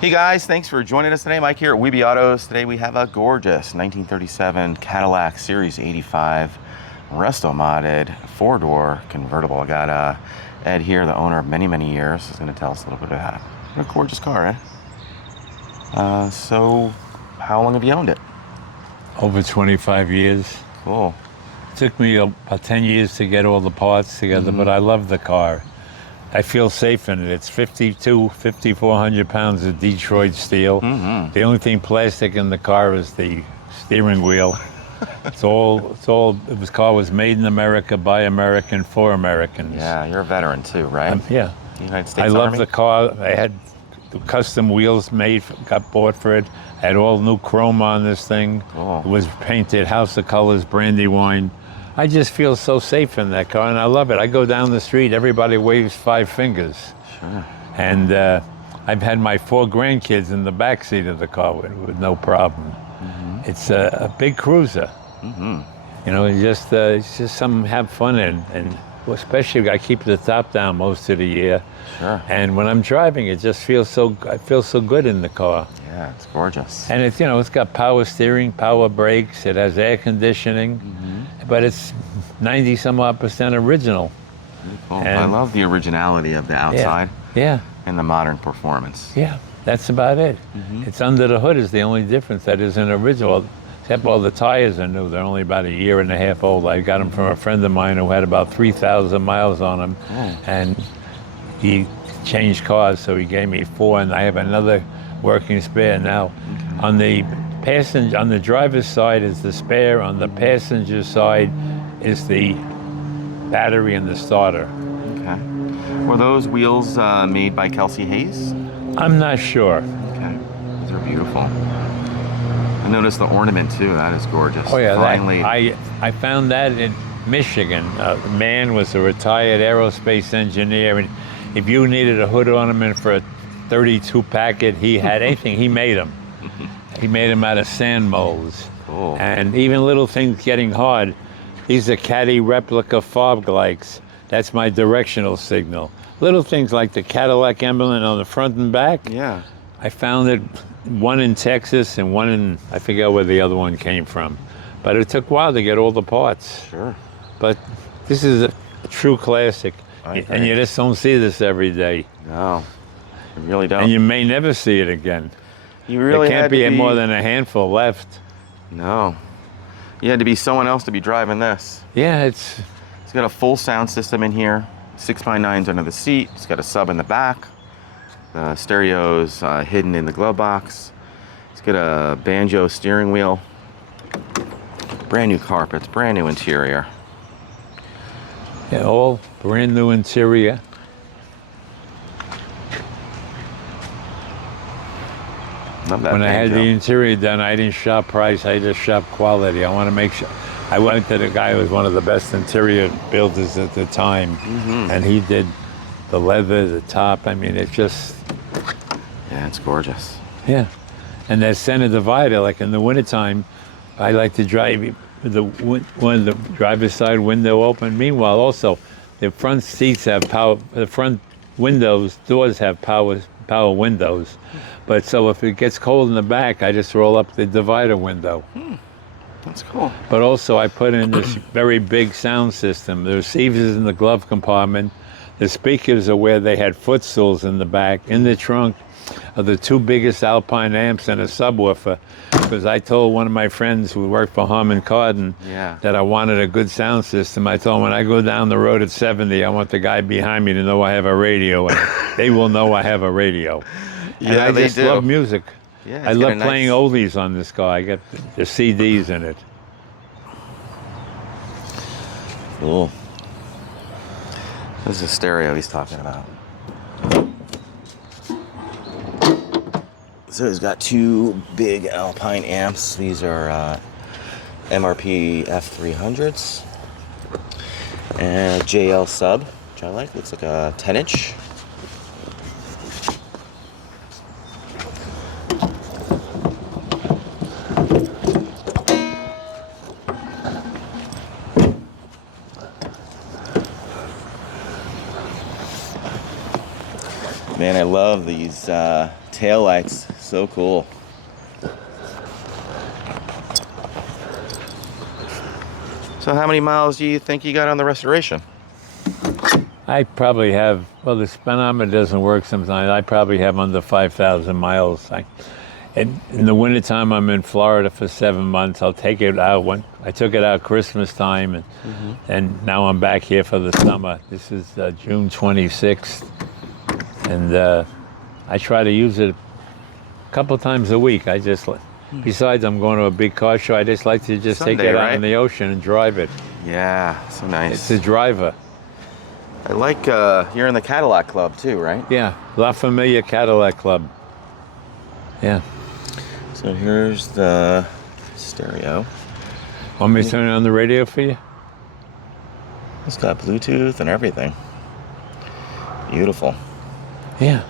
Hey guys, thanks for joining us today. Mike here at Weeby Autos. Today we have a gorgeous 1937 Cadillac Series 85 Restomodded 4-door convertible. I got Ed here, the owner of many years. He's going to tell us a little bit about it. What a gorgeous car, eh? So, how long have you owned it? Over 25 years. Cool. It took me about 10 years to get all the parts together, but I love the car. I feel safe in it. It's 5,400 pounds of Detroit steel. The only thing plastic in the car is the steering wheel. This car was made in America, by American, for Americans. Yeah, you're a veteran too, right? Yeah. The United States I love Army? the car. I had the custom wheels made, got bought for it. I had all new chrome on this thing. Cool. It was painted House of Colors, Brandywine. I just feel so safe in that car, and I love it. I go down the street, everybody waves 5 fingers. Sure. And I've had my 4 grandkids in the back seat of the car with no problem. It's a big cruiser. You know, it's just something to have fun in, and especially I keep the top down most of the year. Sure. And when I'm driving, it just I feel so good in the car. Yeah, it's gorgeous. And it's, you know, it's got power steering, power brakes, it has air conditioning, but it's 90-some-odd% original. Cool. And I love the originality of the outside Yeah, and the modern performance. yeah, that's about it. It's under the hood is the only difference that isn't original. Except all the tires are new. They're only about a year and a half old. I got them from a friend of mine who had about 3,000 miles on them, and he changed cars, so he gave me 4, and I have another working spare now. On the driver's side is the spare. On the passenger side is the battery and the starter. Okay. Were those wheels made by Kelsey Hayes? I'm not sure. Okay. Those are beautiful. I noticed the ornament too. That is gorgeous. Oh yeah, Flying lady. I found that in Michigan. A man was a retired aerospace engineer, and if you needed a hood ornament for a 32 packet, he had anything. He made them. He made them out of sand molds. Cool. And even little things getting hard. These are Caddy replica fog lights. That's my directional signal. Little things like the Cadillac emblem on the front and back. Yeah. I found it, one in Texas and one in, I forget where the other one came from. But it took a while to get all the parts. Sure. But this is a true classic. I agree. And you just don't see this every day. No, you really don't. And you may never see it again. You really there had can't to be more than a handful left. No. You had to be someone else to be driving this. Yeah, it's got a full sound system in here. 6x9s under the seat. It's got a sub in the back. The stereo's hidden in the glove box. It's got a banjo steering wheel. Brand new carpets, brand new interior. yeah, all brand new interior. Love that When I had banjo. the interior done, I didn't shop price, I just shop quality. I want to make sure. I went to the guy who was one of the best interior builders at the time, and he did the leather, the top. I mean, it's just, Yeah, it's gorgeous. yeah. And that center divider, like in the wintertime, I like to drive with the driver's side window open. Meanwhile, also, the front seats have power, the front doors have power windows. But so if it gets cold in the back, I just roll up the divider window. That's cool. But also I put in this very big sound system. The receivers in the glove compartment. The speakers are where they had footstools in the back. In the trunk are the 2 biggest Alpine amps and a subwoofer. Because I told one of my friends who worked for Harman Kardon that I wanted a good sound system. I told him when I go down the road at 70, I want the guy behind me to know I have a radio, and they will know I have a radio. And Yeah, I they just do. love music. Yeah, I it's got love a nice- playing oldies on this car. I got the CDs in it. Cool. This is a stereo he's talking about. So he's got 2 big Alpine amps. These are MRP F300s. And a JL sub, which I like. Looks like a 10-inch. Man, I love these tail lights. So cool. So how many miles do you think you got on the restoration? I probably have, well, the speedometer doesn't work sometimes. I probably have under 5,000 miles. In the wintertime, I'm in Florida for 7 months. I'll take it out I took it out Christmas time, and now I'm back here for the summer. This is June 26th, and I try to use it a couple times a week. Besides I'm going to a big car show, I just like to just take it out in the ocean and drive it. Yeah, so nice. It's a driver. I like, you're in the Cadillac Club too, right? Yeah, La Familia Cadillac Club. Yeah. So here's the stereo. Want me to turn on the radio for you? It's got Bluetooth and everything. Beautiful. Yeah.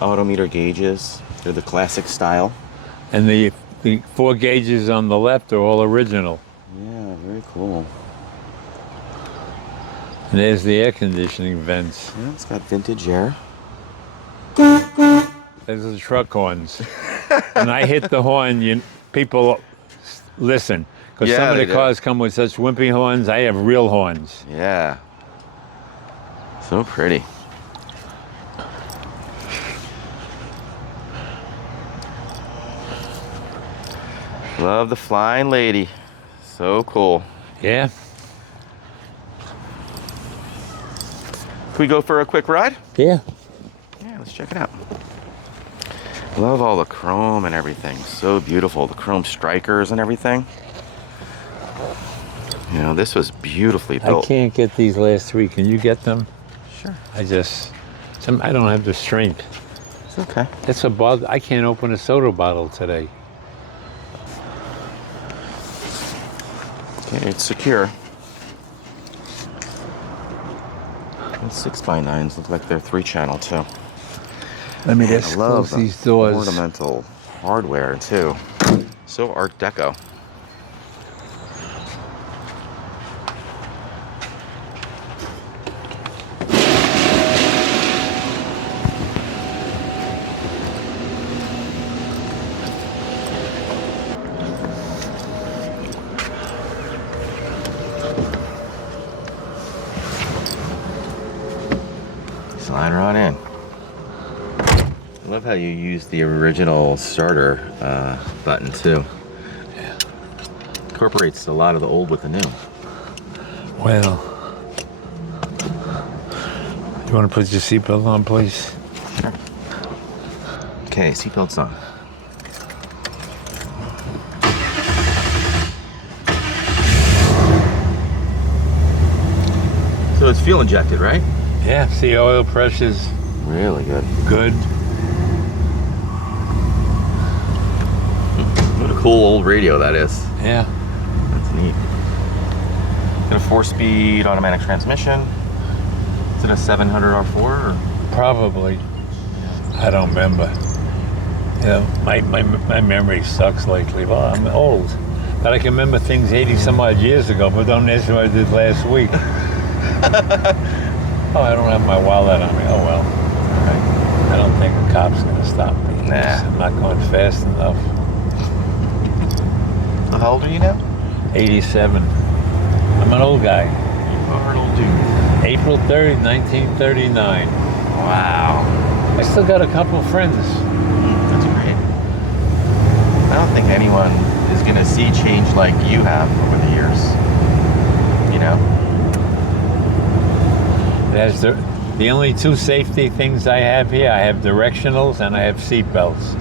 Odometer gauges. They're the classic style. And the 4 gauges on the left are all original. Yeah, very cool. And there's the air conditioning vents. Yeah, it's got vintage air. There's the truck horns. When I hit the horn, people listen. Because some of the cars come with such wimpy horns. I have real horns. Yeah. So pretty. Love the flying lady. So cool. Yeah. Can we go for a quick ride? Yeah. Yeah, let's check it out. Love all the chrome and everything. So beautiful. The chrome strikers and everything. You know, this was beautifully built. I can't get these last 3. Can you get them? Sure. I don't have the strength. It's okay. It's a bother. I can't open a soda bottle today. Okay, it's secure. And 6x9s look like they're 3-channel too. Let me just close these doors. Ornamental hardware too. So Art Deco. Slide right in. I love how you use the original starter button too. Yeah. Incorporates a lot of the old with the new. Well, you want to put your seatbelt on, please? Sure. Okay, seatbelt's on. So it's fuel injected, right? Yeah, see, oil pressure's Really good. good. What a cool old radio that is. Yeah. That's neat. Got a 4-speed automatic transmission. Is it a 700 R4 or? Probably. I don't remember. You know, my memory sucks lately. Well, I'm old. But I can remember things 80 some odd years ago, but don't ask me what I did last week. Oh, I don't have my wallet on me. Oh well. Right. I don't think a cop's gonna stop me. Nah. I'm not going fast enough. So how old are you now? 87. I'm an old guy. You are an old dude. April 3rd, 1939. Wow. I still got a couple of friends. That's great. I don't think anyone is going to see change like you have over the years. You know? There's the only 2 safety things I have here. I have directionals and I have seat belts.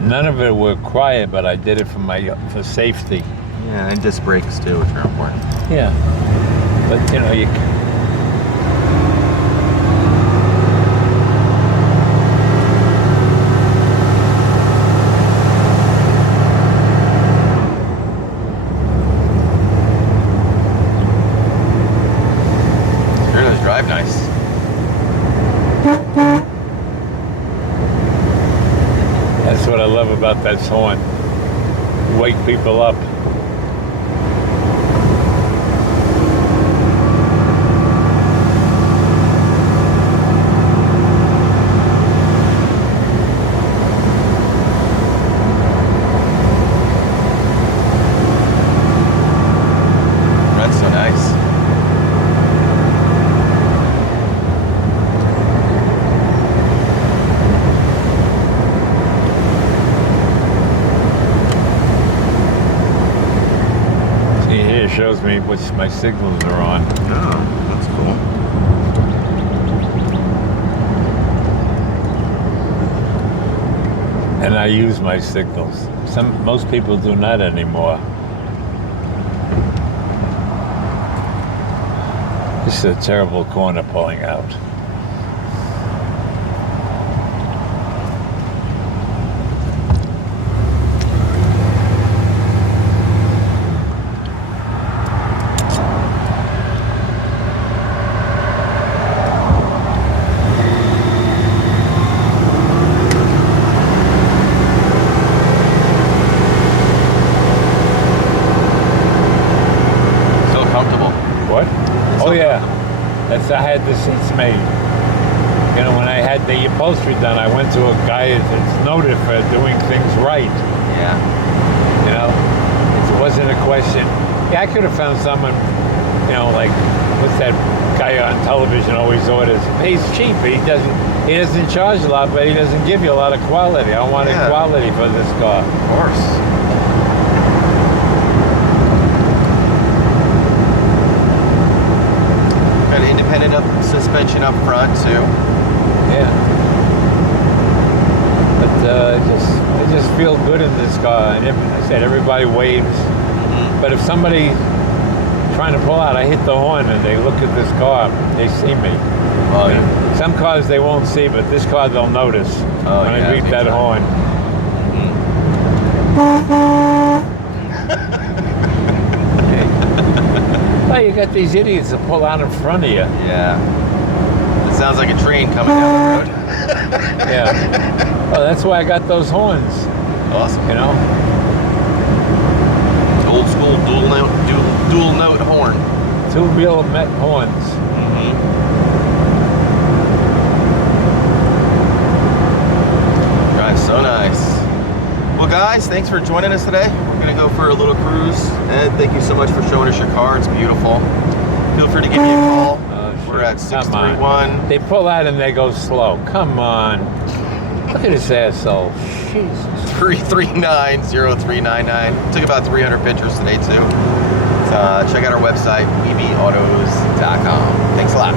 None of it were quiet, but I did it for safety. Yeah, and disc brakes too, which are important. Yeah, but you know you. Sure does drive nice. That's what I love about that horn. Wake people up. shows me which my signals are on. Oh, that's cool. And I use my signals. Most people do not anymore. This is a terrible corner pulling out. I had the seats made. You know, when I had the upholstery done, I went to a guy that's noted for doing things right. Yeah. You know, it wasn't a question. Yeah, I could have found someone, you know, like, what's that guy on television always orders? Pays cheap, but he doesn't charge a lot, but he doesn't give you a lot of quality. I wanted quality for this car. Of course. Independent up suspension up front too. Yeah. But I just feel good in this car. And I said everybody waves. Mm-hmm. But if somebody trying to pull out, I hit the horn and they look at this car, they see me. Oh yeah. Some cars they won't see, but this car they'll notice when I beep that horn. Well, you got these idiots that pull out in front of you. Yeah. It sounds like a train coming down the road. Yeah. Well, that's why I got those horns. Awesome. You know? Old school dual note horn. Two-wheel Met horns. Mm-hmm. Drives so nice. Well, guys, thanks for joining us today. We're going to go for a little cruise. Ed, thank you so much for showing us your car. It's beautiful. Feel free to give me a call. We're at 631. They pull out and they go slow. Come on. Look at this asshole. Jesus. 339-0399. Took about 300 pictures today, too. So check out our website, webeautos.com. Thanks a lot.